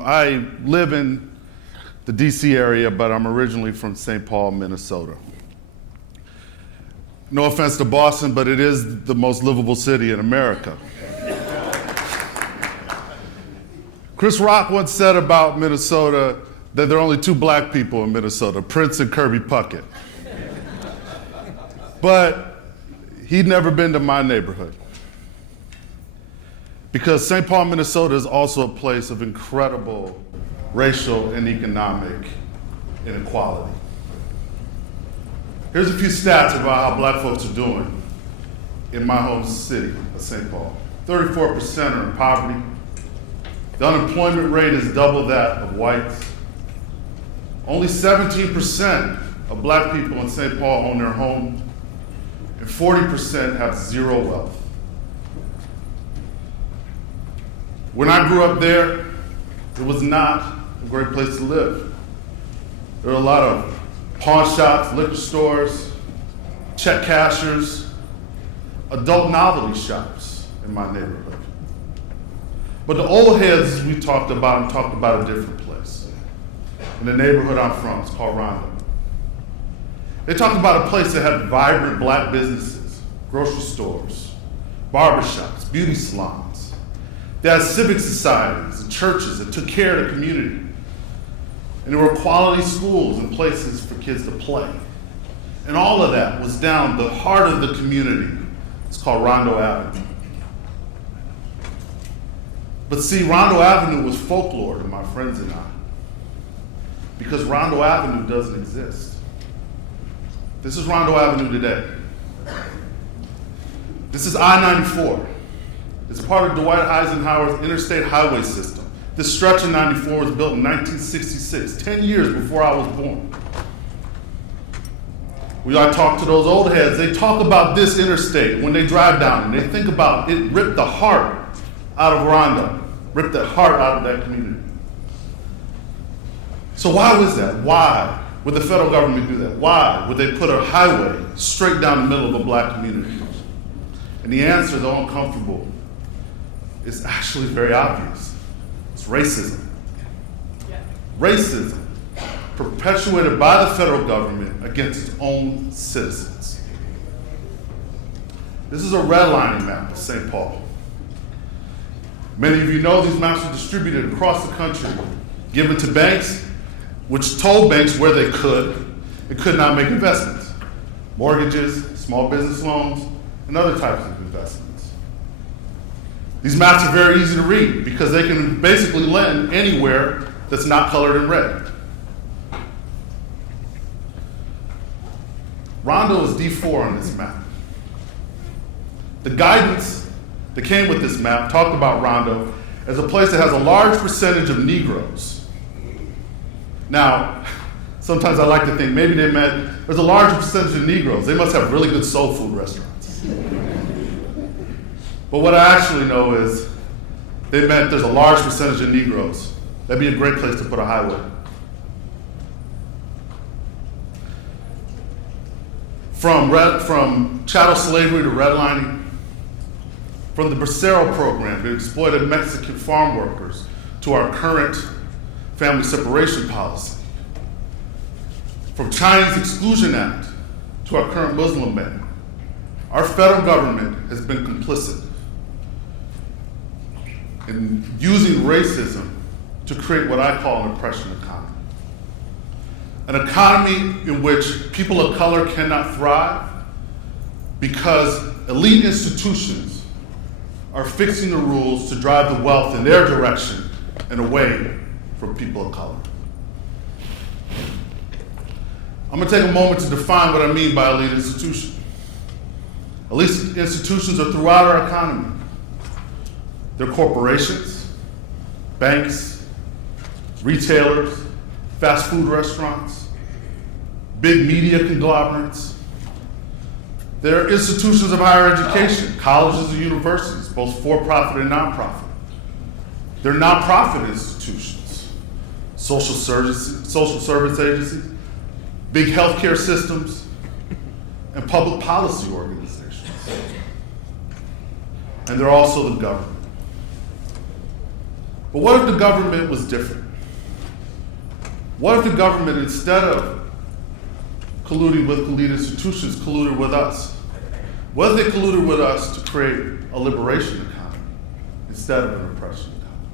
I live in the DC area, but I'm originally from St. Paul, Minnesota. No offense to Boston, but it is the most livable city in America. Chris Rock once said about Minnesota that there are only two black people in Minnesota, Prince and Kirby Puckett. But he'd never been to my neighborhood. Because St. Paul, Minnesota is also a place of incredible racial and economic inequality. Here's a few stats about how black folks are doing in my home city of St. Paul. 34% are in poverty. The unemployment rate is double that of whites. Only 17% of black people in St. Paul own their home, and 40% have zero wealth. When I grew up there, it was not a great place to live. There were a lot of pawn shops, liquor stores, check cashers, adult novelty shops in my neighborhood. But the old heads we talked about a different place. In the neighborhood I'm from, it's called Rondo. They talked about a place that had vibrant black businesses, grocery stores, barbershops, beauty salons. They had civic societies and churches that took care of the community. And there were quality schools and places for kids to play. And all of that was down the heart of the community. It's called Rondo Avenue. But see, Rondo Avenue was folklore to my friends and I, because Rondo Avenue doesn't exist. This is Rondo Avenue today. This is I-94. It's part of Dwight Eisenhower's Interstate highway system. This stretch of 94 was built in 1966, 10 years before I was born. When I talk to those old heads, they talk about this interstate when they drive down, and they think about it ripped the heart out of Rondo, ripped the heart out of that community. So why was that? Why would the federal government do that? Why would they put a highway straight down the middle of a black community? And the answer, though uncomfortable, is actually very obvious. It's racism. Yeah. Racism perpetuated by the federal government against its own citizens. This is a redlining map of St. Paul. Many of you know these maps are distributed across the country, given to banks, which told banks where they could and could not make investments. Mortgages, small business loans, and other types of investments. These maps are very easy to read because they can basically lend anywhere that's not colored in red. Rondo is D4 on this map. The guidance that came with this map talked about Rondo as a place that has a large percentage of Negroes. Now, sometimes I like to think maybe they meant there's a large percentage of Negroes. They must have really good soul food restaurants. But what I actually know is they meant there's a large percentage of Negroes. That'd be a great place to put a highway. From chattel slavery to redlining, from the Bracero program that exploited Mexican farm workers to our current family separation policy, from Chinese Exclusion Act to our current Muslim ban, our federal government has been complicit in using racism to create what I call an oppression economy. An economy in which people of color cannot thrive because elite institutions are fixing the rules to drive the wealth in their direction and away from people of color. I'm gonna take a moment to define what I mean by elite institution. Elite institutions are throughout our economy. They're corporations, banks, retailers, fast food restaurants, big media conglomerates. They're institutions of higher education, colleges and universities, both for-profit and nonprofit. They're nonprofit institutions, social service agencies, big healthcare systems, and public policy organizations. And they're also the government. But what if the government was different? What if the government, instead of colluding with elite institutions, colluded with us? What if they colluded with us to create a liberation economy instead of an oppression economy?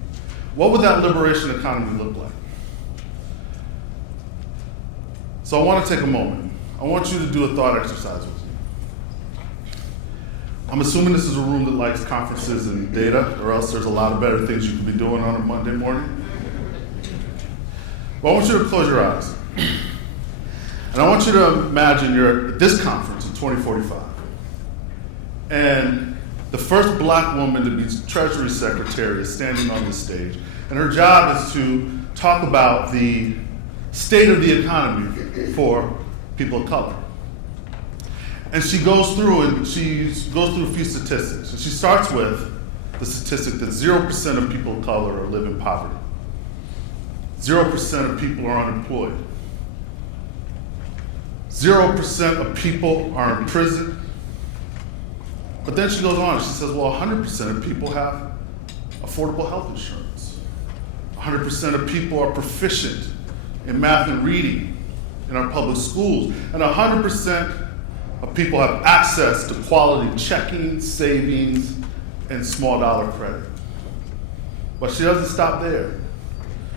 What would that liberation economy look like? So I want to take a moment. I want you to do a thought exercise with me. I'm assuming this is a room that likes conferences and data, or else there's a lot of better things you could be doing on a Monday morning. Well, I want you to close your eyes. And I want you to imagine you're at this conference in 2045. And the first black woman to be Treasury Secretary is standing on this stage. And her job is to talk about the state of the economy for people of color. And she goes through a few statistics. And she starts with the statistic that 0% of people of color live in poverty. 0% of people are unemployed. 0% of people are in prison. But then she goes on and she says, well, 100% of people have affordable health insurance. 100% of people are proficient in math and reading in our public schools. And 100% of people have access to quality checking, savings, and small dollar credit. But she doesn't stop there.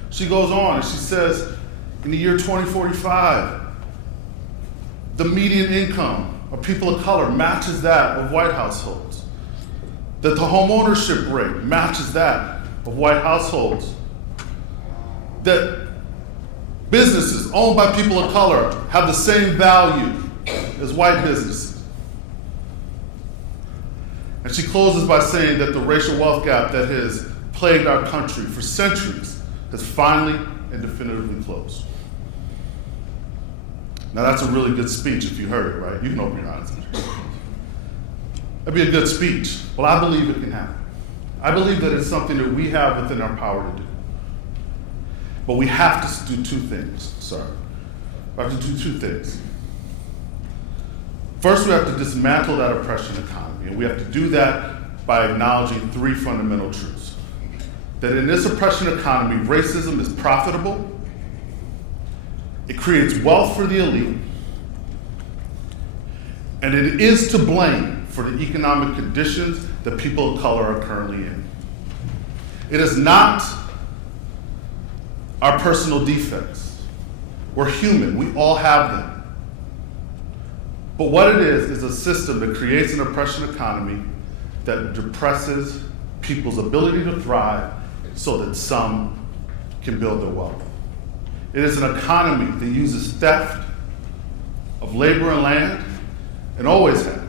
She goes on and she says, in the year 2045, the median income of people of color matches that of white households. That the home ownership rate matches that of white households. That businesses owned by people of color have the same value as white businesses. And she closes by saying that the racial wealth gap that has plagued our country for centuries has finally and definitively closed. Now that's a really good speech if you heard it, right? You can open your eyes. That'd be a good speech. Well, I believe it can happen. I believe that it's something that we have within our power to do. But we have to do two things. We have to do two things. First, we have to dismantle that oppression economy, and we have to do that by acknowledging three fundamental truths. That in this oppression economy, racism is profitable, it creates wealth for the elite, and it is to blame for the economic conditions that people of color are currently in. It is not our personal defects. We're human, we all have them. But what it is a system that creates an oppression economy that depresses people's ability to thrive so that some can build their wealth. It is an economy that uses theft of labor and land, and always has.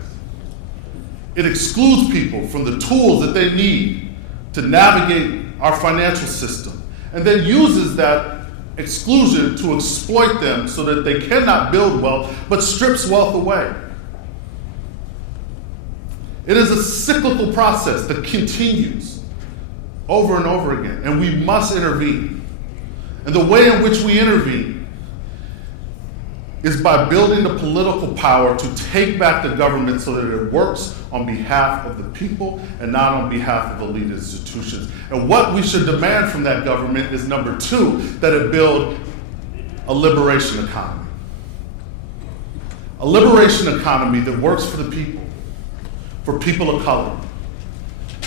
It excludes people from the tools that they need to navigate our financial system, and then uses that exclusion to exploit them so that they cannot build wealth, but strips wealth away. It is a cyclical process that continues over and over again, and we must intervene. And the way in which we intervene is by building the political power to take back the government so that it works on behalf of the people and not on behalf of elite institutions. And what we should demand from that government is, number two, that it build a liberation economy. A liberation economy that works for the people, for people of color.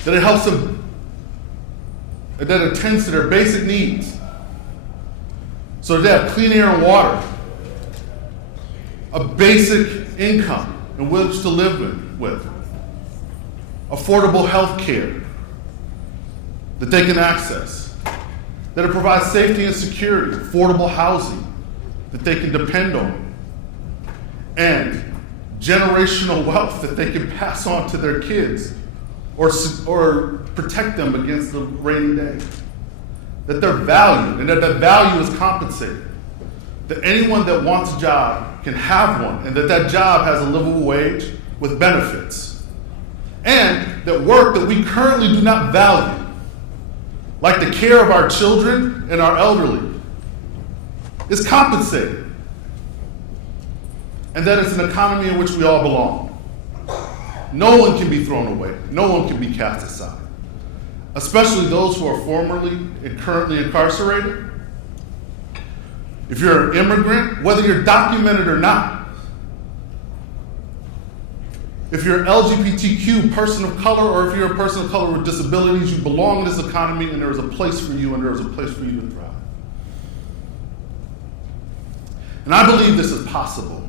That it helps them, that attends to their basic needs. So they have clean air and water, a basic income in which to live with, affordable health care that they can access, that it provides safety and security, affordable housing that they can depend on, and generational wealth that they can pass on to their kids or protect them against the rainy day. That they're valued and that that value is compensated. That anyone that wants a job can have one, and that that job has a livable wage with benefits. And that work that we currently do not value, like the care of our children and our elderly, is compensated. And that it's an economy in which we all belong. No one can be thrown away. No one can be cast aside. especially those who are formerly and currently incarcerated. If you're an immigrant, whether you're documented or not, if you're an LGBTQ person of color, or if you're a person of color with disabilities, you belong in this economy, and there is a place for you, and there is a place for you to thrive. And I believe this is possible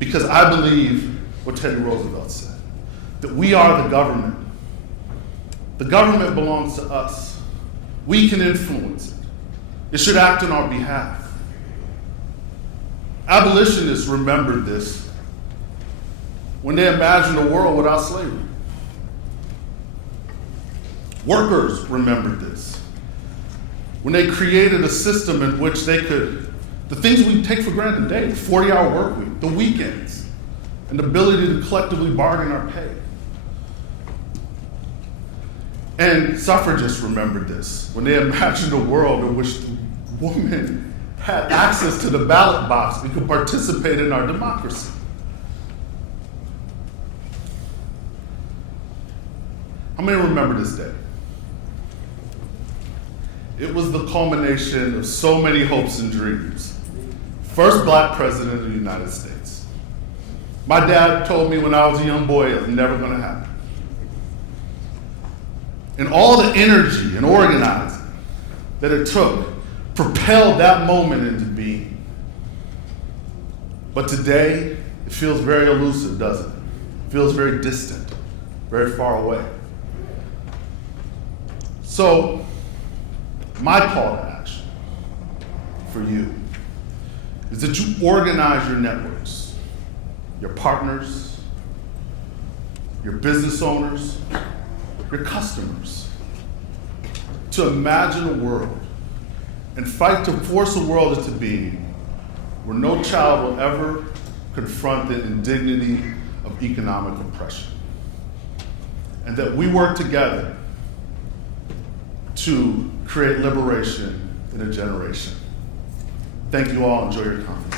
because I believe what Teddy Roosevelt said, that we are the government. The government belongs to us. We can influence it. It should act on our behalf. Abolitionists remembered this when they imagined a world without slavery. Workers remembered this when they created a system in which they could, the things we take for granted today, the 40-hour work week, the weekends, and the ability to collectively bargain our pay. And suffragists remembered this when they imagined a world in which the woman had access to the ballot box and could participate in our democracy. How many remember this day? It was the culmination of so many hopes and dreams. First Black president of the United States. My dad told me when I was a young boy it was never going to happen. And all the energy and organizing that it took propelled that moment into being. But today, it feels very elusive, doesn't it? It feels very distant, very far away. So, my call to action for you is that you organize your networks, your partners, your business owners, your customers, to imagine a world and fight to force a world into being where no child will ever confront the indignity of economic oppression. And that we work together to create liberation in a generation. Thank you all. Enjoy your conference.